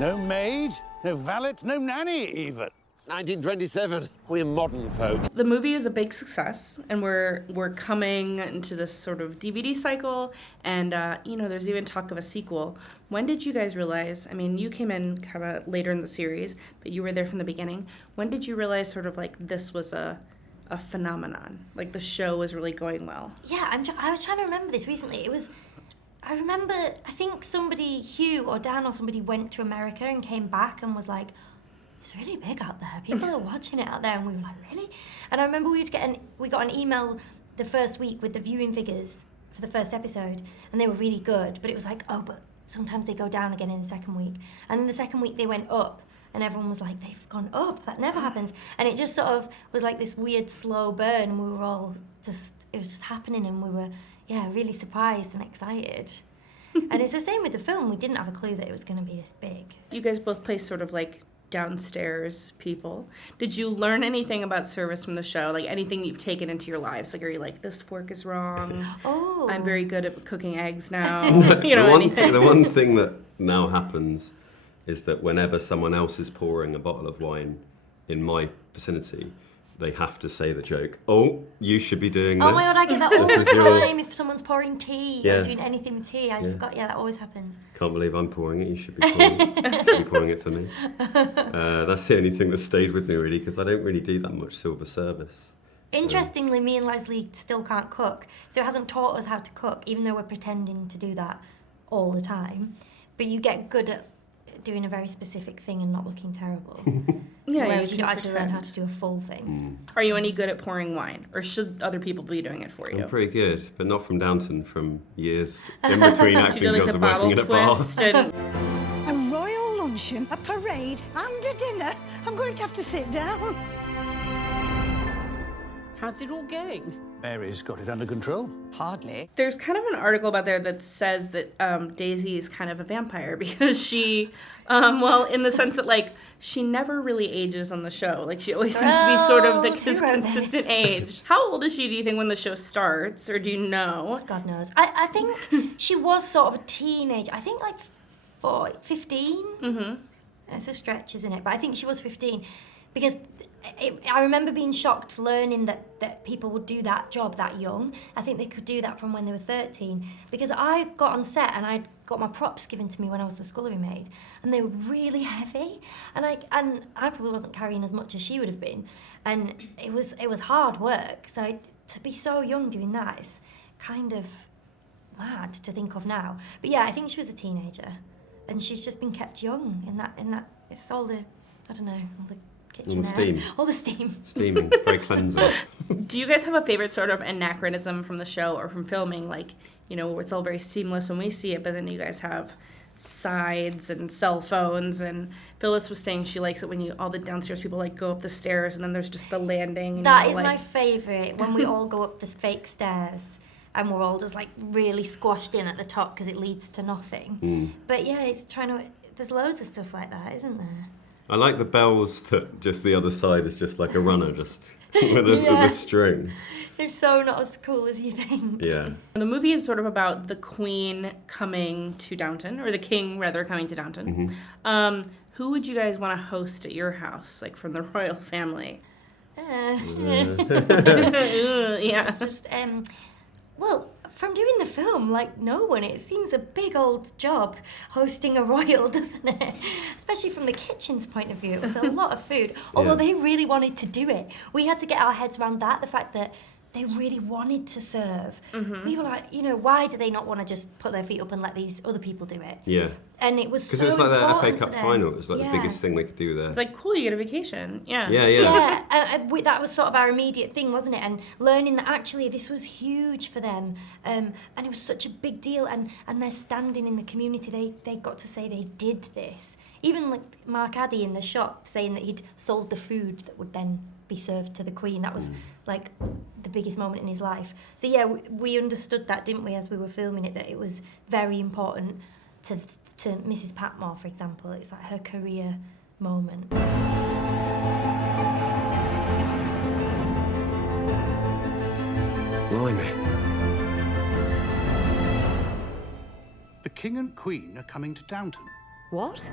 No maid, no valet, no nanny even. It's 1927. We're modern folk. The movie is a big success, and we're coming into this sort of DVD cycle, and there's even talk of a sequel. When did you guys realize? I mean, you came in kind of later in the series, but you were there from the beginning. When did you realize sort of like this was a phenomenon? Like the show was really going well. Yeah, I was trying to remember this recently. I remember, I think somebody, Hugh or Dan or somebody, went to America and came back and was like, it's really big out there. People are watching it out there. And we were like, really? And I remember we got an email the first week with the viewing figures for the first episode, and they were really good. But it was like, oh, but sometimes they go down again in the second week. And then the second week they went up, and everyone was like, they've gone up. That never happens. And it just sort of was like this weird slow burn. We were all it was just happening, and we were, really surprised and excited. And it's the same with the film. We didn't have a clue that it was going to be this big. You guys both play sort of like downstairs people. Did you learn anything about service from the show? Like anything you've taken into your lives? Like, are you like, this fork is wrong? Oh. I'm very good at cooking eggs now. The one thing that now happens is that whenever someone else is pouring a bottle of wine in my vicinity, they have to say the joke, oh, you should be doing this. Oh my God, I get that all the time. If someone's pouring tea or doing anything with tea, I forgot, that always happens. Can't believe I'm pouring it, you should be pouring it. You should be pouring it for me. That's the only thing that stayed with me, really, because I don't really do that much silver service. Interestingly, me and Leslie still can't cook, so it hasn't taught us how to cook, even though we're pretending to do that all the time. But you get good at doing a very specific thing and not looking terrible. Whereas you actually learn how to do a full thing. Are you any good at pouring wine, or should other people be doing it for you? I'm pretty good, but not from Downton, from years in between acting do jobs and working in a bar. A royal luncheon, a parade, and a dinner. I'm going to have to sit down. How's it all going? Mary's got it under control. Hardly. There's kind of an article about there that says that Daisy is kind of a vampire because she, in the sense that, like, she never really ages on the show. Like, she always seems to be sort of this consistent age. How old is she, do you think, when the show starts, or do you know? God knows. I think she was sort of a teenager. I think, like, 15? Mm-hmm. It's a stretch, isn't it? But I think she was 15 because I remember being shocked learning that people would do that job that young. I think they could do that from when they were 13. Because I got on set and I'd got my props given to me when I was the scullery maid, and they were really heavy. And I probably wasn't carrying as much as she would have been. And it was hard work. So to be so young doing that is kind of mad to think of now. But yeah, I think she was a teenager. And she's just been kept young in that it's all the, I don't know, all the kitchen all the steam. All the steam. Steaming, very cleansing. Do you guys have a favorite sort of anachronism from the show or from filming? Like, it's all very seamless when we see it, but then you guys have sides and cell phones, and Phyllis was saying she likes it when all the downstairs people like go up the stairs and then there's just the landing. And that is my favourite, when we all go up the fake stairs and we're all just like really squashed in at the top because it leads to nothing. But yeah, there's loads of stuff like that, isn't there? I like the bells that just the other side is just like a runner, just with a string. It's so not as cool as you think. Yeah. The movie is sort of about the queen coming to Downton, or the king, rather, coming to Downton. Mm-hmm. Who would you guys want to host at your house, like from the royal family? It's just, well, from doing the film, like, no one. It seems a big old job hosting a royal, doesn't it? Especially from the kitchen's point of view. It was a lot of food. Although they really wanted to do it. We had to get our heads around that, the fact that they really wanted to serve. Mm-hmm. We were like, why do they not want to just put their feet up and let these other people do it? Yeah. And it was so because it was like the FA Cup them. final. It was like the biggest thing they could do there. It's like, cool, you get a vacation. Yeah. Yeah. That was sort of our immediate thing, wasn't it? And learning that actually this was huge for them. And it was such a big deal. And their standing in the community, they got to say they did this. Even like Mark Addy in the shop saying that he'd sold the food that would then be served to the Queen. That was like the biggest moment in his life. So yeah, we understood that, didn't we, as we were filming it, that it was very important to Mrs. Patmore, for example. It's like her career moment. Blimey. The King and Queen are coming to Downton. What?